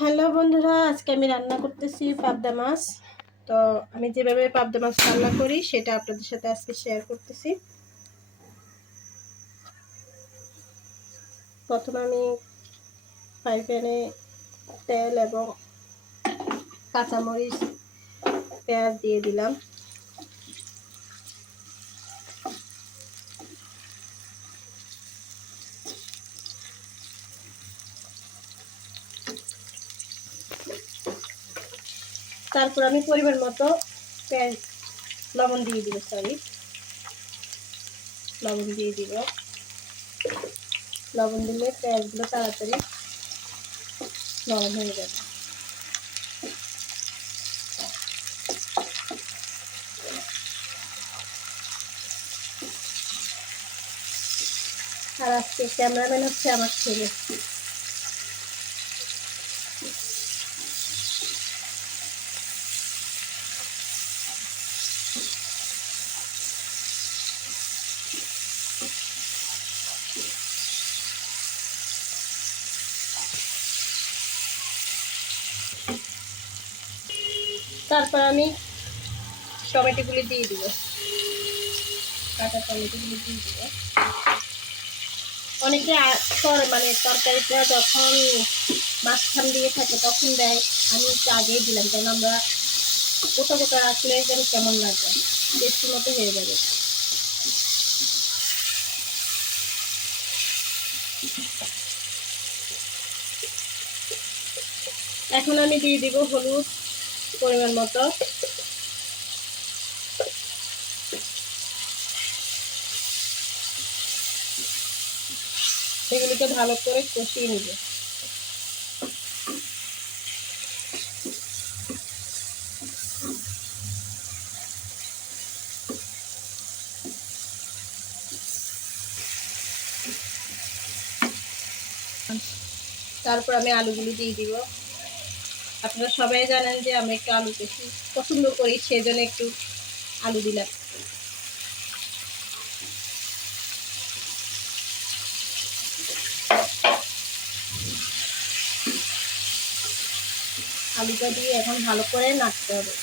Hello বন্ধুরা, আজকে আমি রান্না করতেছি পাবদা মাছ। তো আমি যেভাবে পাবদা মাছ রান্না করি সেটা আপনাদের সাথে আজকে শেয়ার করতেছি। প্রথমে আমি ফ্রাই প্যানে তেল এবং কাঁচামরিচ পেঁয়াজ দিয়ে দিলাম। তারপর আমি পরিমাণ মতো লবণ দিয়ে দিব, লবণ দিয়ে দিব। লবণ দিলে পেঁয়াজগুলো তাড়াতাড়ি নরম হয়ে যাবে। আর আজকে ক্যামেরাম্যান হচ্ছে আমার ছেলে। তারপর আমি টমেটোগুলি দিয়ে দিব, কাঁচা টমেটোগুলি দিয়ে দিব। অনেকে তরকারিটা যখন মাঝখান দিয়ে থাকে তখন দেয়, আমি একটু আগেই দিলাম, কারণ আমরা কোথা কোথা রাখলে যেন কেমন লাগে, টেস্টি মতো হয়ে যাবে। এখন আমি দিয়ে দিব হলুদ পরিমাণ মতো। এগুলিকে ভালো করে কষিয়ে নিব। তারপর আমি আলুগুলি দিয়ে দিব। আপনারা সবাই জানেন যে আমি একটু আলু বেশি পছন্দ করি, সেই জন্য একটু আলু দিলাম। আলুটা দিয়ে এখন ভালো করে নাড়তে হবে।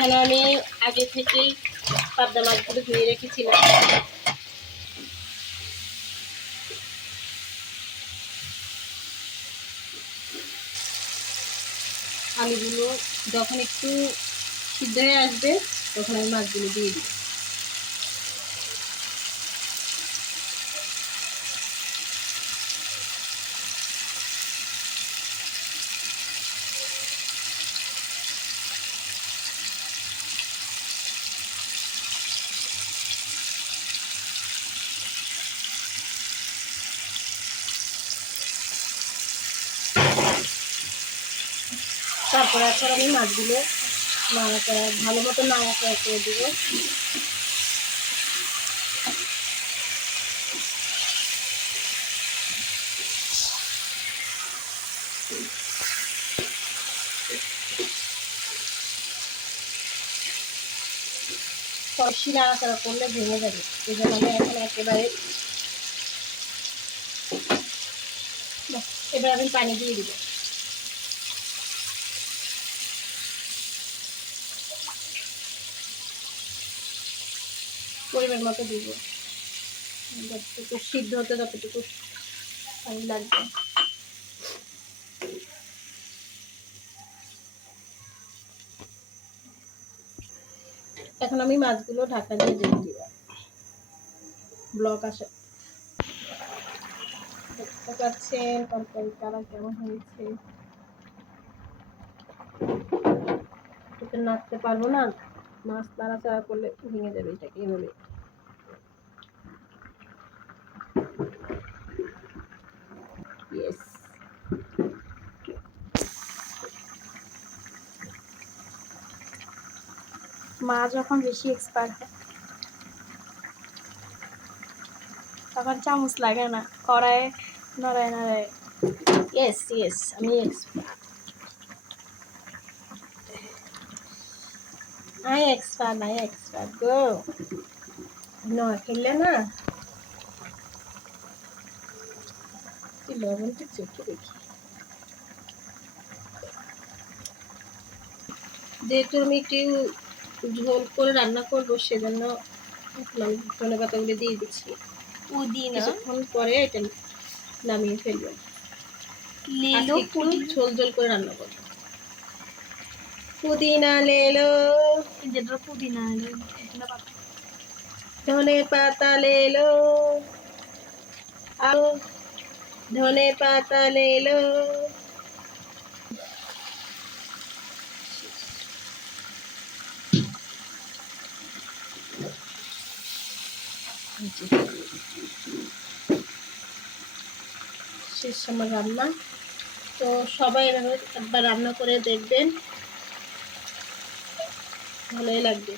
এখানে আমি আগে থেকেই পাবদা মাছগুলো ধুয়ে রেখেছিলাম। আলুগুলো যখন একটু সিদ্ধ হয়ে আসবে তখন আমি মাছগুলো দিয়ে দিই। তারপর এখন আমি মাছগুলো ভালো মতো নাড়াচাড়া করে দেবো। বেশি নাড়াচাড়া করলে ভেঙে যাবে, এই জন্য আমি এখন এবার আমি পানি দিয়ে দিব। পরিমাণ মতো দিব, যতটুকু সিদ্ধ হতে যতটুকু পানি লাগবে। এখন আমি মাছগুলো ঢাকা দিয়ে দিয়ে দিব। ব্লক আসে, দেখতে পাচ্ছেন তরকারি কালার কেমন হয়েছে। নাড়তে পারবো না, মাছ নাড়াচাড়া করলে ভেঙে যাবে, এটাকে এভাবে। ইয়েস, মা যখন বেশি এক্সপার্ট হয় তখন চামচ লাগে না, কড়াইয়ে নড়ায় নড়ায়। ইয়েস ইয়েস, আমি এক্সপার্ট। আই এক্সপার্ট গো। খেললে না কি লবণটা চেখে দেখি। যেহেতু আমি একটু ঝোল করে রান্না করবো সেজন্য ধনে পাতাগুলো দিয়ে দিচ্ছি। পুদিনা কিছুক্ষণ পরে এটা নামিয়ে ফেলবো। লেলো, আজকে একটু ঝোল ঝোল করে রান্না করবো। পুদিনা লেলো, যেটা পুদিনা ধনে পাতা লেলো, আর ধনে পাতা লেলো। শেষ আমার রান্না। তো সবাই এভাবে একবার রান্না করে দেখবেন, ভালোই লাগবে।